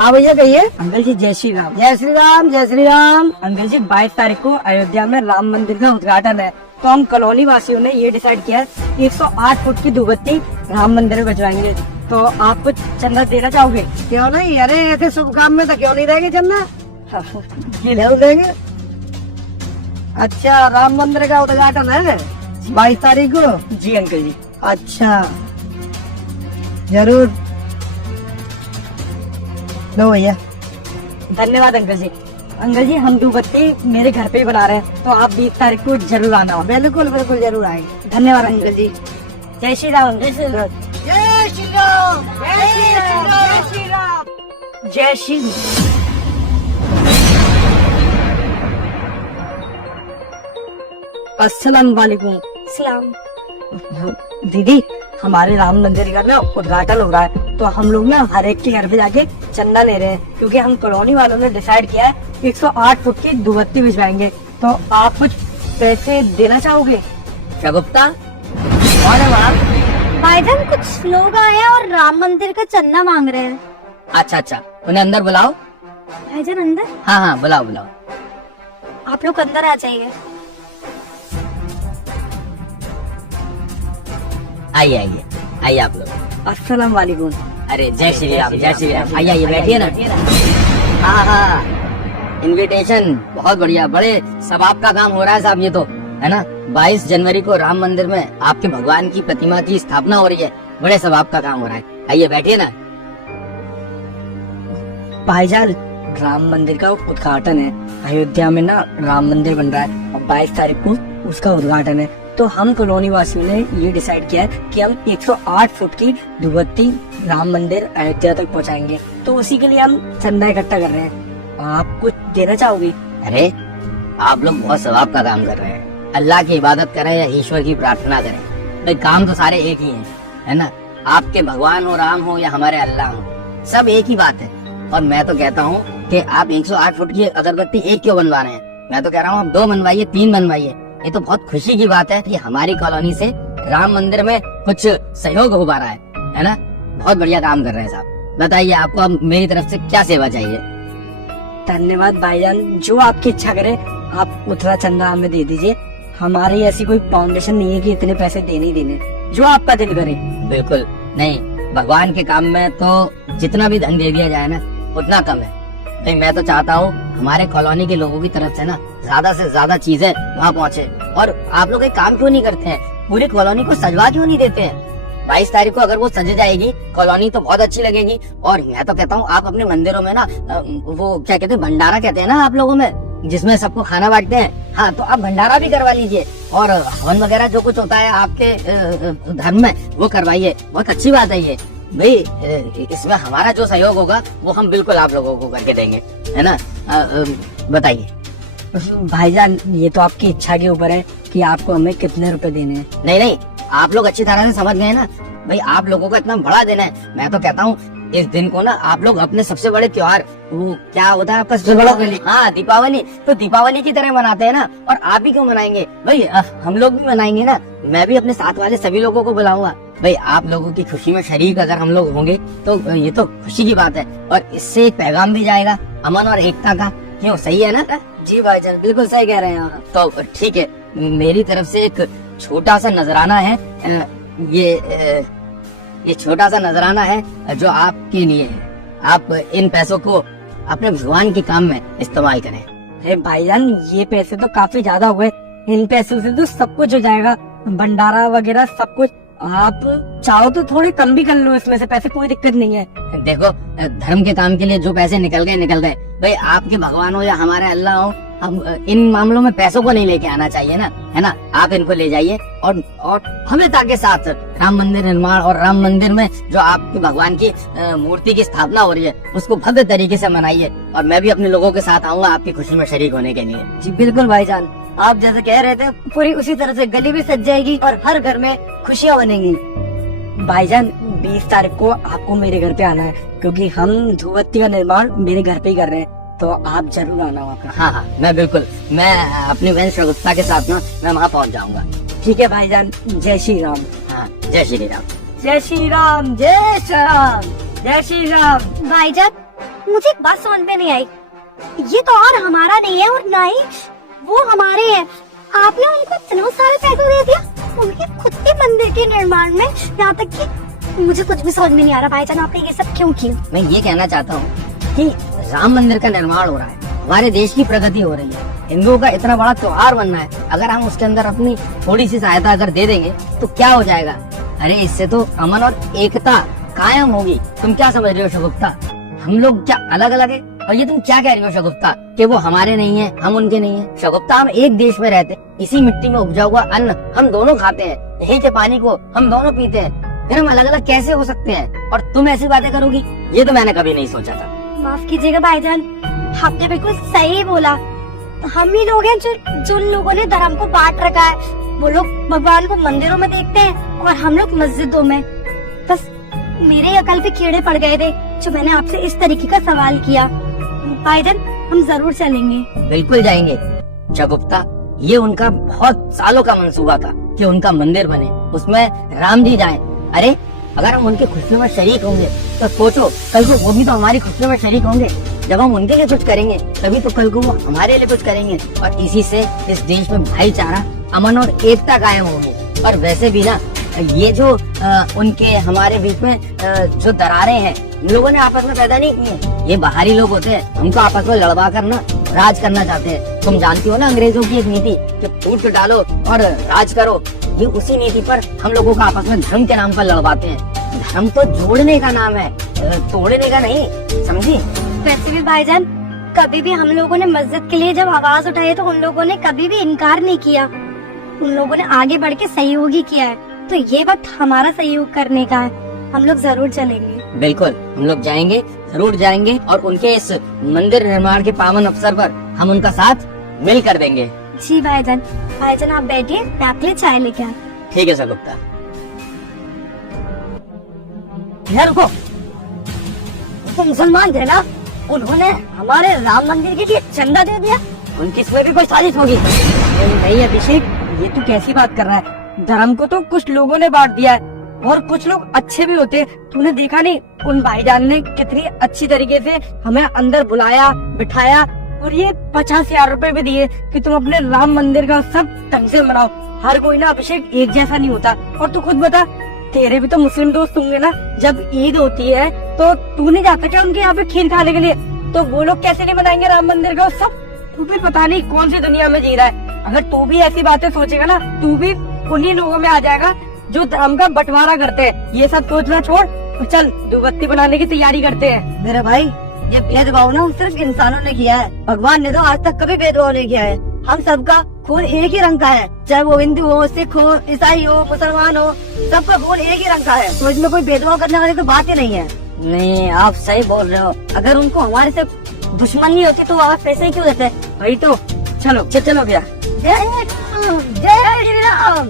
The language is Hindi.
हाँ भैया कहिए। अंकल जी जय श्री राम। जय श्री राम, जय श्री राम। अंकल जी 22 तारीख को अयोध्या में राम मंदिर का उद्घाटन है, तो हम कॉलोनी वासियों ने ये डिसाइड किया है 108 फुट की धूपबत्ती राम मंदिर में बजवाएंगे। तो आप कुछ चंदा देना चाहोगे? क्यों नहीं, अरे ऐसे शुभ काम में तो क्यों नहीं देंगे चंदा, ये जरूर देंगे। अच्छा, राम मंदिर का उद्घाटन है 22 तारीख को? जी अंकल जी। अच्छा जरूर, लो भैया। धन्यवाद अंकल जी। अंकल जी हम धूपबत्ती मेरे घर पे ही बना रहे हैं, तो आप 20 तारीख को जरूर आना। बिल्कुल बिल्कुल जरूर आएंगे। धन्यवाद अंकल जी। जय श्री राम। जय श्री राम, जय श्री राम, जय श्री राम, जय श्री राम, जय श्री। अस्सलाम वालेकुम। सलाम। दीदी हमारे राम मंदिर का ना उद्घाटन हो रहा है, तो हम लोग ना हर एक के घर पे जाके चंदा ले रहे हैं, क्योंकि हम कॉलोनी वालों ने डिसाइड किया है 108 फुट की धूपबत्ती भिजवाएंगे। तो आप कुछ पैसे देना चाहोगे? शगुप्ता कौन है वहाँ? भाईजान कुछ लोग आए हैं और राम मंदिर का चंदा मांग रहे हैं। अच्छा अच्छा, उन्हें अंदर बुलाओ। भाईजान अंदर? हाँ हाँ बुलाओ बुलाओ। आप लोग अंदर आ जाइए। आइए आइए आइए आप लोग। अस्सलाम वालेकुम। अरे जय श्री राम, जय श्री राम। आइए आइए बैठिए ना। हाँ हाँ, इनविटेशन बहुत बढ़िया, बड़े सवाब का काम हो रहा है साहब ये तो, है ना। 22 जनवरी को राम मंदिर में आपके भगवान की प्रतिमा की स्थापना हो रही है, बड़े सवाब का काम हो रहा है। आइए बैठिए ना। भाईजान राम मंदिर का उद्घाटन है, अयोध्या में ना राम मंदिर बन रहा है और 22 तारीख को उसका उद्घाटन है। तो हम कॉलोनी वासियों ने ये डिसाइड किया है कि हम 108 फुट की धूपबत्ती राम मंदिर अयोध्या तक पहुंचाएंगे, तो उसी के लिए हम चंदा इकट्ठा कर रहे हैं। आप कुछ देना चाहोगे? अरे आप लोग बहुत सवाब का काम कर रहे हैं, अल्लाह की इबादत करें या ईश्वर की प्रार्थना करें, भाई काम तो सारे एक ही है ना। आपके भगवान हो, राम हो या हमारे अल्लाह हो, सब एक ही बात है। और मैं तो कहता हूँ कि आप 108 फुट की अगरबत्ती एक क्यों बनवा रहे हैं, मैं तो कह रहा हूँ आप 2 बनवाइए, 3 बनवाइए। ये तो बहुत खुशी की बात है कि हमारी कॉलोनी से राम मंदिर में कुछ सहयोग हो पा रहा है ना। बहुत बढ़िया काम कर रहे हैं साहब। बताइए आपको अब मेरी तरफ से क्या सेवा चाहिए? धन्यवाद भाईजान, जो आपकी इच्छा करे आप उतना चंदा हमें दे दीजिए। हमारी ऐसी कोई फाउंडेशन नहीं है कि इतने पैसे देने ही देने, जो आपका दिल करे। बिल्कुल नहीं, भगवान के काम में तो जितना भी धन दे दिया जाए ना उतना कम है। भाई मैं तो चाहता हूँ हमारे कॉलोनी के लोगों की तरफ से ना ज्यादा से ज्यादा चीजें वहाँ पहुँचे। और आप लोग एक काम क्यों नहीं करते हैं, पूरी कॉलोनी को सजवा क्यों नहीं देते हैं? 22 तारीख को अगर वो सज जाएगी कॉलोनी तो बहुत अच्छी लगेगी। और मैं तो कहता हूँ आप अपने मंदिरों में ना वो क्या कहते हैं, भंडारा कहते हैं ना आप लोगों में, जिसमें सबको खाना बांटते हैं, हाँ तो आप भंडारा भी करवा लीजिए। और हवन वगैरह जो कुछ होता है आपके धर्म में वो करवाइए, बहुत अच्छी बात है ये। भाई इसमें हमारा जो सहयोग होगा वो हम बिल्कुल आप लोगों को करके देंगे, है ना। बताइए। भाईजान ये तो आपकी इच्छा के ऊपर है कि आपको हमें कितने रुपए देने हैं। नहीं नहीं, आप लोग अच्छी तरह से समझ गए ना, भाई आप लोगों को इतना बड़ा देना है। मैं तो कहता हूँ इस दिन को ना आप लोग अपने सबसे बड़े त्योहार, वो क्या होता है आपका सबसे बड़ा, हाँ दीपावली, तो दीपावली की तरह मनाते हैं ना। और आप भी क्यों मनाएंगे भाई, हम लोग भी मनाएंगे ना। मैं भी अपने साथ वाले सभी लोगों को बुलाऊंगा। भाई आप लोगों की खुशी में शरीक अगर हम लोग होंगे तो ये तो खुशी की बात है। और इससे एक पैगाम भी जाएगा अमन और एकता का, क्यों सही है ना? जी भाईजान बिल्कुल सही कह रहे हैं आप। तो ठीक है, मेरी तरफ से एक छोटा सा नजराना है, ये छोटा सा नजराना है जो आपके लिए है। आप इन पैसों को अपने भगवान के काम में इस्तेमाल करें। अरे भाईजान ये पैसे तो काफी ज्यादा हुए, इन पैसों से तो सब कुछ हो जाएगा, भंडारा वगैरह सब कुछ। आप चाहो तो थोड़ी कम भी कर लो इसमें से पैसे, कोई दिक्कत नहीं है। देखो धर्म के काम के लिए जो पैसे निकल गए भाई, आपके भगवान हो या हमारे अल्लाह हो, हम इन मामलों में पैसों को नहीं लेके आना चाहिए ना, है ना। आप इनको ले जाइए और भव्यता के साथ राम मंदिर निर्माण और राम मंदिर में जो आपके भगवान की मूर्ति की स्थापना हो रही है उसको भव्य तरीके से मनाइए। और मैं भी अपने लोगों के साथ आऊंगा आपकी खुशी में शरीक होने के लिए। जी बिल्कुल भाईजान, आप जैसे कह रहे थे पूरी उसी तरह से गली भी सज जाएगी और हर घर में खुशियाँ बनेंगी। भाईजान 20 तारीख को आपको मेरे घर पे आना है, क्योंकि हम धूपबत्ती का निर्माण मेरे घर पे ही कर रहे हैं, तो आप जरूर आना वहाँ पे। हाँ हाँ मैं बिल्कुल, मैं अपनी बहन शगुफ्ता के साथ ना मैं वहाँ पहुँच जाऊंगा। ठीक है भाईजान, जय श्री राम। हाँ जय श्री राम। जय श्री राम, जय श्री राम, जय श्री राम। भाईजान मुझे एक बात समझ में नहीं आई, ये तो और हमारा नहीं है और ना ही वो हमारे हैं। आपने उनको इतना सारे पैसे दे दिया उनके खुद के मंदिर के निर्माण में, यहाँ तक कि मुझे कुछ भी समझ में नहीं आ रहा भाईजान आपने ये सब क्यों किया। मैं ये कहना चाहता हूँ कि राम मंदिर का निर्माण हो रहा है, हमारे देश की प्रगति हो रही है, हिंदुओं का इतना बड़ा त्योहार बनना है, अगर हम उसके अंदर अपनी थोड़ी सी सहायता अगर दे देंगे तो क्या हो जाएगा। अरे इससे तो अमन और एकता कायम होगी। तुम क्या समझ रहे हो शगुफ्ता, हम लोग क्या अलग अलग है? और ये तुम क्या कह रही हो शगुफ्ता कि वो हमारे नहीं है हम उनके नहीं है? शगुफ्ता हम एक देश में रहते, इसी मिट्टी में उपजा हुआ अन्न हम दोनों खाते हैं, यहीं के पानी को हम दोनों पीते हैं, फिर हम अलग अलग कैसे हो सकते हैं? और तुम ऐसी बातें करोगी, ये तो मैंने कभी नहीं सोचा था। माफ कीजिएगा भाईजान, आपने बिल्कुल सही बोला। हम ही लोग हैं जो लोगों ने धर्म को बांट रखा है। वो लोग भगवान को मंदिरों में देखते हैं और हम लोग मस्जिदों में। बस मेरे अकल पे कीड़े पड़ गए थे जो मैंने आपसे इस तरीके का सवाल किया। भाईजान हम जरूर चलेंगे। बिल्कुल जाएंगे शगुफ्ता, ये उनका बहुत सालों का मंसूबा था कि उनका मंदिर बने, उसमें राम जी जाएं। अरे अगर हम उनकी खुशियों में शरीक होंगे तो सोचो कल को वो भी तो हमारी खुशियों में शरीक होंगे। जब हम उनके लिए कुछ करेंगे तभी तो कल को वो हमारे लिए कुछ करेंगे, और इसी से इस देश में भाईचारा, अमन और एकता कायम होगी। और वैसे भी ना ये जो उनके हमारे बीच में जो दरारें हैं, इन लोगों ने आपस में पैदा नहीं की है, ये बाहरी लोग होते हैं, हमको आपस में लड़वा कर ना राज करना चाहते हैं। तुम जानती हो ना अंग्रेजों की एक नीति कि फूट डालो और राज करो, ये उसी नीति पर हम लोगों का आपस में धर्म के नाम पर लड़वाते हैं। धर्म तो जोड़ने का नाम है, तोड़ने का नहीं, समझी? वैसे भी भाईजान कभी भी हम लोगों ने मस्जिद के लिए जब आवाज उठाई तो उन लोगों ने कभी भी इनकार नहीं किया। उन लोगों ने आगे बढ़ के सहयोग ही किया है, तो ये वक्त हमारा सहयोग करने का है। हम लोग जरूर चलेंगे। बिल्कुल हम लोग जाएंगे, जरूर जाएंगे, और उनके इस मंदिर निर्माण के पावन अवसर पर हम उनका साथ मिल कर देंगे। जी भाईजान, भाईजान आप बैठिए, मैं आपके लिए चाय लेके आए। ठीक है शगुफ्ता। यार रुको, तो मुसलमान थे ना, उन्होंने हमारे राम मंदिर के लिए चंदा दे दिया, उनकी इसमें भी कोई साजिश होगी। नहीं अभिषेक, ये तू कैसी बात कर रहा है? धर्म को तो कुछ लोगों ने बांट दिया है और कुछ लोग अच्छे भी होते हैं। तूने देखा नहीं उन भाईजान ने कितनी अच्छी तरीके से हमें अंदर बुलाया, बिठाया और ये 50,000 रुपए भी दिए कि तुम अपने राम मंदिर का सब ढंग से मनाओ। हर कोई ना अभिषेक एक जैसा नहीं होता। और तू खुद बता, तेरे भी तो मुस्लिम दोस्त होंगे ना, जब ईद होती है तो तू नहीं जाता क्या उनके यहाँ पे खीर खाने के लिए? तो वो लोग कैसे नहीं बनाएंगे राम मंदिर का सब? तू भी पता नहीं कौन सी दुनिया में जी रहा है। अगर तू भी ऐसी बातें सोचेगा ना, तू भी उन्हीं लोगों में आ जाएगा जो धर्म का बंटवारा करते हैं। ये सब सोचना छोड़, तो चल धूपबत्ती बनाने की तैयारी करते हैं। मेरे भाई, ये भेदभाव ना सिर्फ इंसानों ने किया है, भगवान ने तो आज तक कभी भेदभाव नहीं किया है। हम सबका खून एक ही रंग का है, चाहे वो हिंदू हो, सिख हो, ईसाई हो, मुसलमान हो, सबका खून एक ही रंग का है। तो इसमें कोई भेदभाव करने वाली तो बात ही नहीं है। नहीं, आप सही बोल रहे हो। अगर उनको हमारे से दुश्मनी होती तो आप पैसे क्यों देते? वही तो। चलो चलो भैया। जय श्री राम, जय श्री राम।